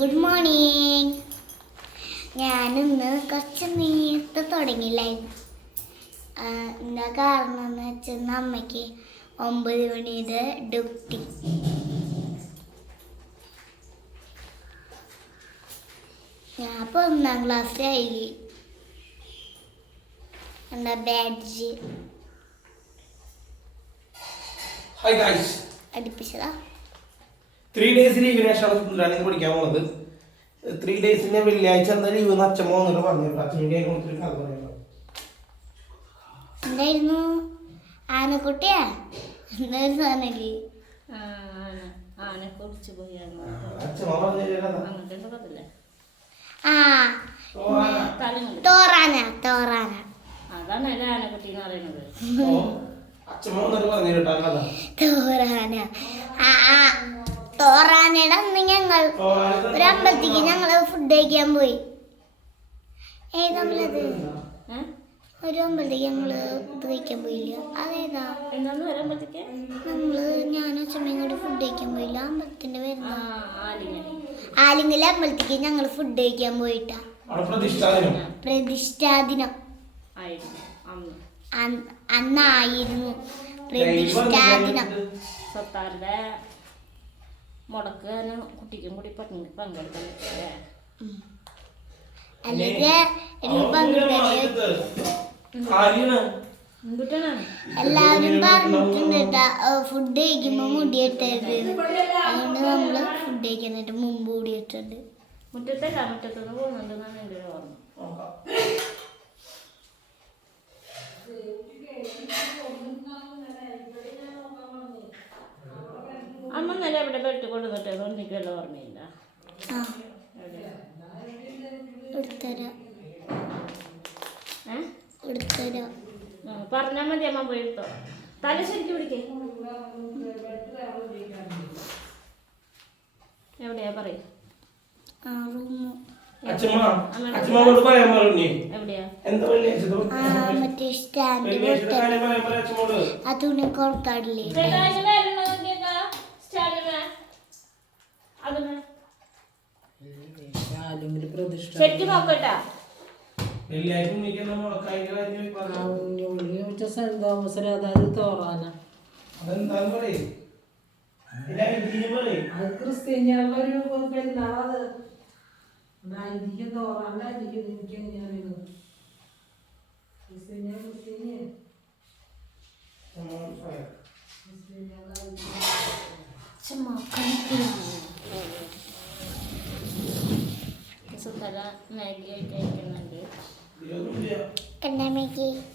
Good morning. ഞാനിന്ന് കുറച്ച് നേരത്തെ തുടങ്ങിയില്ലായിരുന്നു. എന്താ കാരണം എന്ന് വെച്ചാൽ അമ്മയ്ക്ക് 9 മണിയുടെ ഡ്യൂട്ടി. ഞാൻ ഇപ്പോൾ 1-ാം ക്ലാസ്സിലായി. എന്താ ബാഡ്ജ് അടുപ്പിച്ചതാ. 3 days ലീവിന് ശേഷമാണ് റണ്ണിങ് പഠിക്കാൻ പോകുന്നത്. 3 days വെള്ളിയാഴ്ച എന്താ ലീവ് എന്ന് അച്ഛൻ വന്നിട്ട് പറഞ്ഞു. എന്തായിരുന്നു ആനക്കുട്ടിയാ? എന്തൊരു സാധനല്ലേ? തോറാന തോറാന അതാണ് ആനക്കുട്ടി എന്ന് പറയുന്നത്. തോറാന. തോറാനയുടെ അന്ന് ഞങ്ങൾ ഒരു അമ്പലത്തേക്ക് ഞങ്ങള് ഫുഡ് കഴിക്കാൻ പോയി. ഏതമ്പലത്? ഒരു അമ്പലത്തേക്ക് ഞങ്ങള് ഇത് കഴിക്കാൻ പോയില്ല. അതേതാ? നമ്മള് ഞാനും അച്ഛമ്മയും കൂടി ഫുഡ് കഴിക്കാൻ പോയില്ല. അമ്പലത്തിന്റെ പേര് ആലിങ്ങൽ അമ്പലത്തേക്ക് ഞങ്ങൾ ഫുഡ് കഴിക്കാൻ പോയിട്ടാ. പ്രതിഷ്ഠാദിനം അന്നായിരുന്നു പ്രതിഷ്ഠാദിനം. സത്താരുടെ മുടക്ക് കുട്ടിക്കും കൂടി പങ്കെടുക്കാൻ എല്ലാവരും പറഞ്ഞിട്ടുണ്ട് ഫുഡ് കഴിക്കുമ്പോ മുടിയിട്ടത്. അതുകൊണ്ട് നമ്മള് ഫുഡ് കഴിക്കാനായിട്ട് മുമ്പ് കൂടിയിട്ടുണ്ട്. മുറ്റത്തല്ല, മുറ്റത്തുനിന്ന് പോകുന്നുണ്ടെന്നാണ് എൻ്റെ ഒരു ഓർമ്മ. അമ്മ നല്ല എവിടെ പെട്ട് കൊടുത്തിട്ട് എനിക്ക് വല്ല ഓർമ്മയില്ല. പറഞ്ഞാൽ മതി, അമ്മ പോയി എടുത്തോ. തല ശരിക്കും പിടിക്കേ. എവിടെയാ പറയും? ശരിക്കും നോക്കട്ടാ. തോറാന ക്രിസ്ത്യാനികളുടെ ഒരു പെരുന്നാളത്.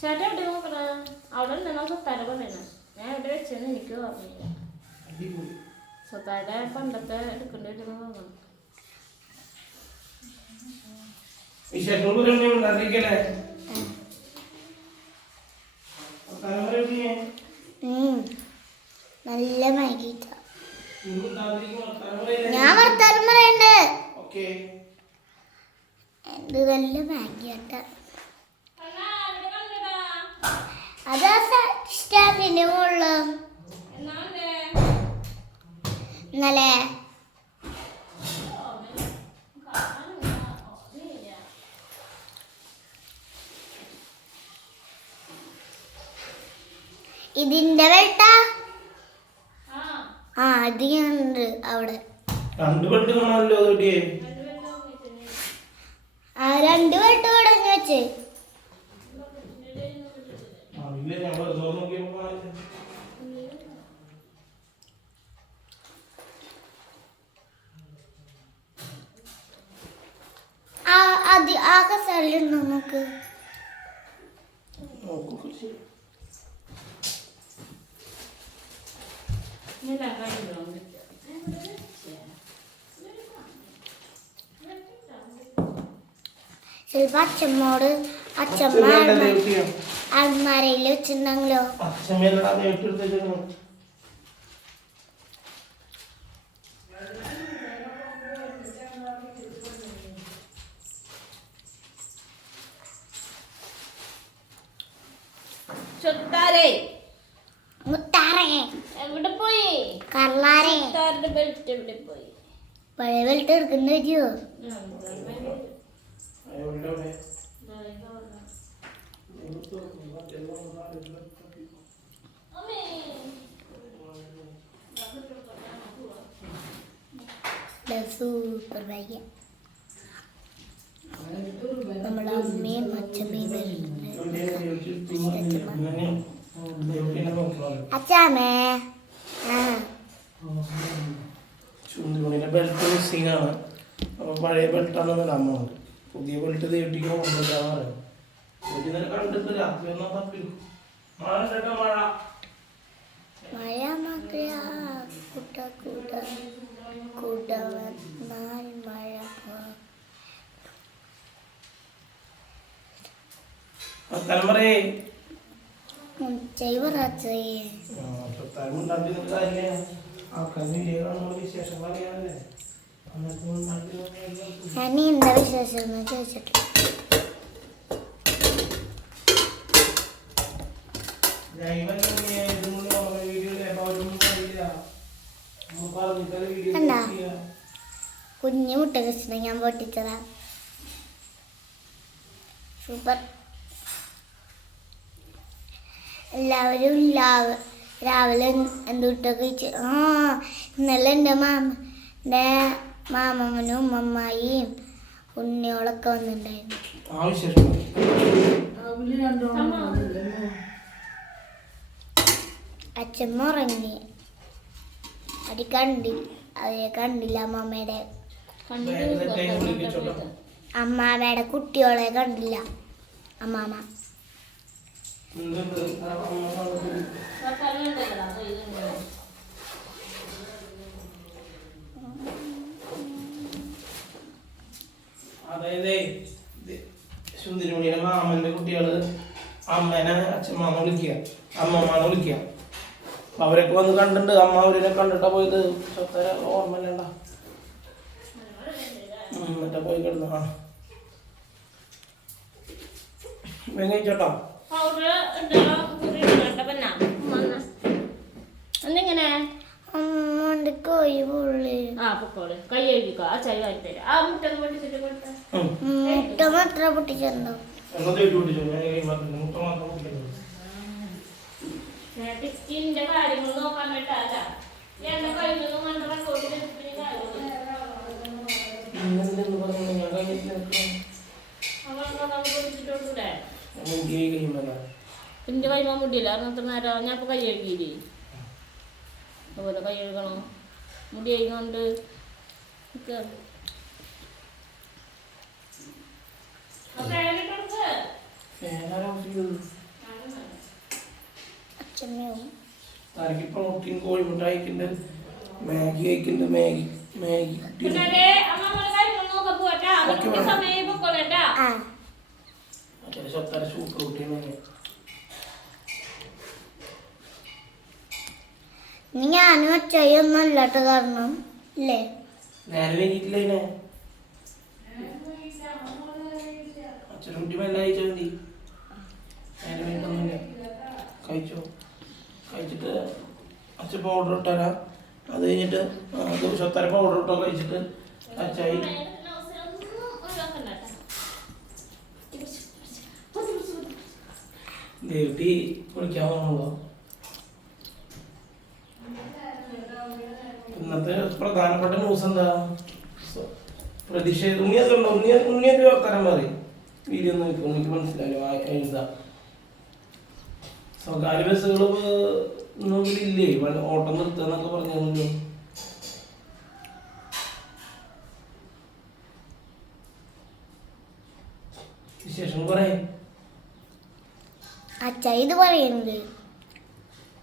ചേട്ടാ എവിടെ നോക്കണ? അവിടെ ഉണ്ടെന്നാ സ്വത്താര പറയണ. ഞാൻ എവിടെ വെച്ചെന്ന് എനിക്ക് ഓർമ്മയില്ല. സ്വത്താര പണ്ടത്തെ എടുക്കേണ്ടി വരുന്ന തോന്നണം. നല്ല മാഗിട്ട. ഞാൻ വർത്താനം പറയണ്ട്. എന്ത് നല്ല മാഗിയാട്ട. അതാ സ്റ്റാൻഡിന്റെ മുകളില് ഇന്നലെ ഇതിന്റെ വെട്ട അത് ഞാനുണ്ട് അവിടെ. 2 വെട്ട് ഇവിടെ വെച്ച് ആ കസാലുണ്ടോ നമുക്ക്? ചിലപ്പോ അച്ഛമ്മോട് അച്ഛമ്മ അൽമാരയിൽ വെച്ചിട്ടുണ്ടെങ്കിലോ. മുത്താറേ എവിടെ പോയി? കള്ളാരേ ബെൽറ്റ് എവിടെ പോയി? പഴയ ബെൽറ്റ് എടുക്കുന്ന വരുമോ? Super bike. നമ്മളെ അമ്മയും അച്ഛമ്മയും അച്ഛാമ്മേ ചുണ്ടിനുള്ളിലെ ബെൽറ്റ് മിസ്സിംഗ് ആണ്. അപ്പോൾ പഴയ ബെൽറ്റാണെന്ന് അമ്മ പുതിയ ബെൽറ്റ് തേട്ടിക്കോ കൊണ്ടുവരാൻ പറയും. കണ്ടിട്ട് രാത്രി ഒന്നാ തപ്പിലും മഴ കേട്ടോ മഴ മഴ മക്കള കൂട്ട കൂട്ട കൂട്ട വന്നാൽ മഴ തലമുറേ ചെയ്വറാച്ചേ ഞാൻ എന്താ വിശേഷം എന്ന് ചോദിച്ചിട്ട് കണ്ടാ കുഞ്ഞു മുട്ട കൃഷ്ണ ഞാൻ പൊട്ടിച്ചതാ. സൂപ്പർ. എല്ലാവരും രാവിലെ എന്തുട്ടൊക്കെ കഴിച്ച് ഇന്നലെ എൻ്റെ മാമനും അമ്മായിയും ഉണ്ണിയോളൊക്കെ വന്നിട്ടുണ്ടായിരുന്നു. അച്ഛമ്മ ഉറങ്ങി. അത് കണ്ടില്ല അമ്മാമ്മയുടെ കുട്ടിയോളെ കണ്ടില്ല. അമ്മാമ്മ അതായത് സുന്ദരിമണിയുടെ മാമന്റെ കുട്ടികള് അമ്മേനെ അച്ഛമ്മ വിളിക്കുക, അമ്മമ്മനെ വിളിക്കുക. അവരൊക്കെ വന്ന് കണ്ടിട്ടുണ്ട്. അമ്മ അവരെ കണ്ടിട്ടാ പോയത്. ഓർമ്മയില്ലണ്ട എന്നിട്ടാ പോയി കിടന്നു. വെങ്ങിച്ചോട്ടോ എന്തെങ്ങനെ കോഴി പുള്ളി കൈ എഴുതിക്കോ. ആ ചായ തരാം. ആ മുട്ട പൊട്ടിച്ചിട്ട് കൊടുത്ത മുട്ട മാത്രം പൊട്ടിച്ചോ. ടിക്കിന്റെ കാര്യങ്ങൾ നോക്കാൻ വേണ്ടിട്ടല്ല എന്റെ കയ്യിൽ നിന്നും കണ്ട റെക്കോർഡ് എന്റെ കൈമ മുടിയില്ല. അന്നത്തെ നേരം ഞാൻ ഇപ്പൊ കൈ കഴുകിയില്ലേ. അതുപോലെ കൈ കഴുകണം. മുടി കഴിക്കൊണ്ട് പ്രോട്ടീൻ കോഴിമുട്ട കഴിക്കുന്നുണ്ട്, മാഗി കഴിക്കുന്നുണ്ട്. മാഗി സൂപ്പർ കുട്ടിയാണ്. ഞാനും അച്ചായൊന്നും അല്ലാത്ത കാരണം ഇല്ലേ നേരെ വേണ്ടിയിട്ടില്ലേ അച്ഛനും കുട്ടി മെല്ലെ കഴിച്ചാൽ മതി. നേരെ വേണ്ടിട്ടൊന്നുമില്ല. കഴിച്ചോ. കഴിച്ചിട്ട് അച്ഛൻ പൗഡർ ഇട്ടാരാ. അത് കഴിഞ്ഞിട്ട് ദിവസത്തര പൗഡർ ഇട്ടോ കഴിച്ചിട്ട് അച്ചായി ദേവട്ടി കുളിക്കാൻ പോകണല്ലോ. ഇന്നത്തെ പ്രധാനപ്പെട്ട ന്യൂസ് എന്താ? പ്രതിഷേധം. ഉണ്ണിയതുണ്ടോ? ഉണ്ണിയത് വർത്തരം മാറി വീഡിയോ ഒന്നും നിൽക്കും. എനിക്ക് മനസ്സിലായില്ല എഴുതാ. സ്വകാര്യ ബസ്സുകൾ ഇല്ലേ ഓട്ടം നിർത്തുക പറഞ്ഞല്ലോ. വിശേഷം കുറെ അച്ഛ ഇത് പറയുന്നത്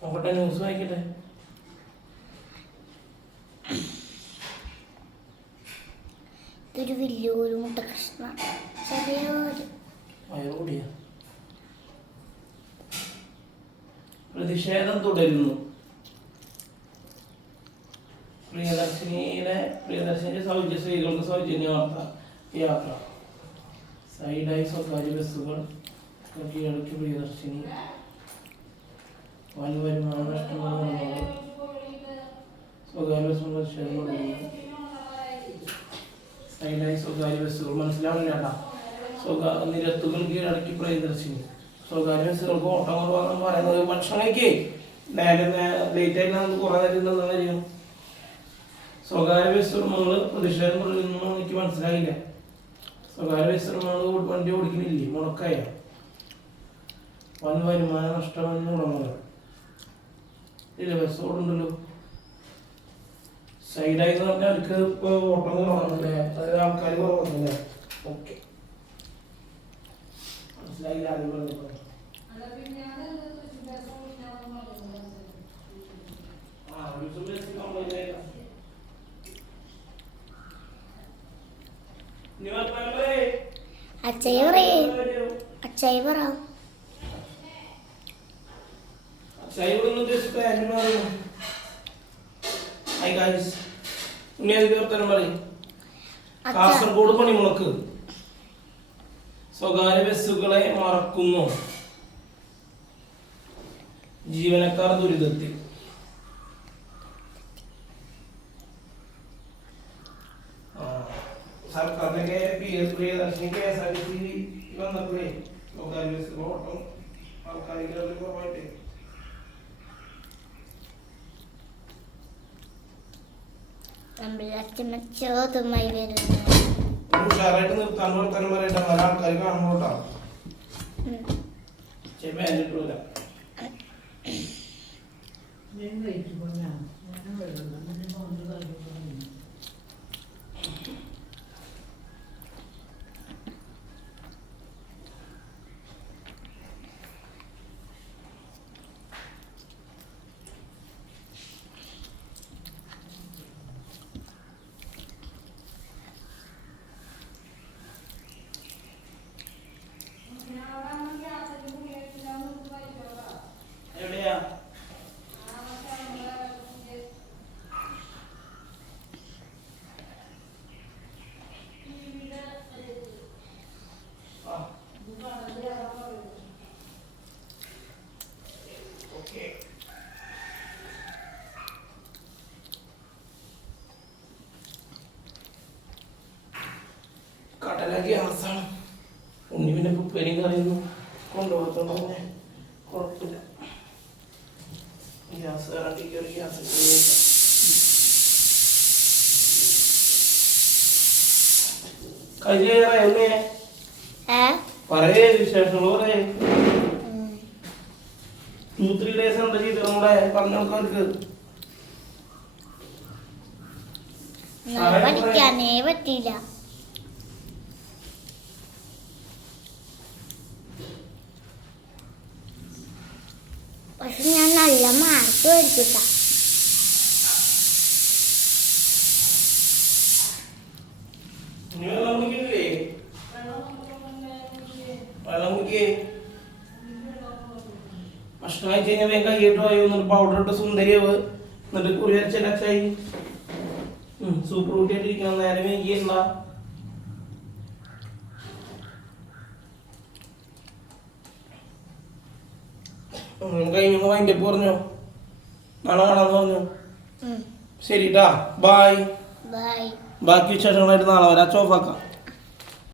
നോക്കട്ടെ. ന്യൂസ് വായിക്കട്ടെ. ഇതൊരു വലിയൊരു മുട്ട കൃഷ്ണ ചെറിയൊരു വയറുകൂടിയ പ്രതിഷേധം തുടരുന്നു. പ്രിയദർശിനിയുടെ സ്ത്രീകൾക്ക് സൗജന്യ യാത്ര. സൈഡായി സ്വകാര്യ ബസ്സുകൾ കീഴടക്കി പ്രിയദർശിനി. വൻ വരുമാന നഷ്ടമാണ് സ്വകാര്യ ബസ് പ്രതിഷേധം തുടരുന്നു. സൈഡായി സ്വകാര്യ ബസ്സുകൾ മനസ്സിലാവില്ല. നിരത്തുകൾ കീഴടക്കി പ്രിയദർശിനി. സ്വകാര്യ ബസ്സുകൾക്ക് ഓട്ടം കുറവാണെന്ന് പറയുന്നത് ഭക്ഷണം കഴിക്കേ നേരെ ലേറ്റ് ആയിട്ട് കുറേ നേരം ഉണ്ടെന്ന കാര്യം. സ്വകാര്യ ബസ് ഉടമകൾ പ്രതിഷേധം കൊള്ളുന്നൊന്നും എനിക്ക് മനസ്സിലായില്ല. സ്വകാര്യ ബസ് ഉടമകൾ വണ്ടി ഓടിക്കുന്നില്ലേ, മുടക്കായ വൻ വരുമാന നഷ്ടമെന്ന് ഉടമകൾ ഇല്ല. ബസ് ഓടുണ്ടല്ലോ സൈഡായി എന്ന് പറഞ്ഞാൽ അവർക്ക് ഇപ്പോൾ ഓട്ടം കുറവാണല്ലേ, അതായത് ആൾക്കാർ കുറവാണല്ലേ. ഓക്കെ മനസ്സിലായില്ല. ആദ്യം പറഞ്ഞപ്പോൾ അച്ഛയ പറയേ, അച്ഛയ പറ. കാസർഗോഡ് പണിമുടക്ക്. സ്വകാര്യ ബസ്സുകളെ മറക്കുന്നു, ജീവനക്കാർ ദുരിതത്തിൽ. സർക്കാരിന്റെ പ്രിയദർശിനി KSRTC വന്നപ്പോഴേ സ്വകാര്യ ബസ് ഓട്ടം ആൾക്കാർക്ക് കുറവായിട്ട് ചോദ്യമായി വരുന്നു. ഉഷാറായിട്ട് നിർത്താൻ വർത്താനം പറയട്ടെ, പല ആൾക്കാർ കാണുമ്പോട്ടാ ചെമ്മില്ല. എവിടെയാ കടല ഗ്യാസാണ്. ഉണ്ണി പിന്നെ ഉപ്പേരി കറിയുന്നു കൊണ്ടുപോകത്തോണ്ട് തന്നെ കുഴപ്പമില്ല. ഗ്യാസ് കയറി ഗ്യാസ് കഴിയാറായേ പറയേ വിശേഷങ്ങൾ പറയേ. 2-3 days എന്താ ചെയ്ത് നമ്മുടെ പറഞ്ഞവർക്ക് പഠിക്കാനേ പറ്റിയില്ല. പക്ഷെ ഞാൻ നല്ല മാർക്ക് മേടിച്ചിട്ട. ഭക്ഷണം കഴിച്ച് കഴിഞ്ഞാൽ വേഗം കൈയിട്ട് പോയോ, എന്നിട്ട് പൗഡർ ഇട്ട് സുന്ദരിയാവ്, എന്നിട്ട് കുറിയരച്ചലായി സൂപ്പർ കൂട്ടിയിട്ടിരിക്കണം. നേരെ വേഗിയല്ല കഴിഞ്ഞു അതിൻ്റെ പറഞ്ഞോ, നാളെ കാണാന്ന് പറഞ്ഞു. ശരിട്ടാ, ബായ്. ബാക്കി വിശേഷങ്ങളായിട്ട് നാളെ വരാം. ചോഫാക്കാം.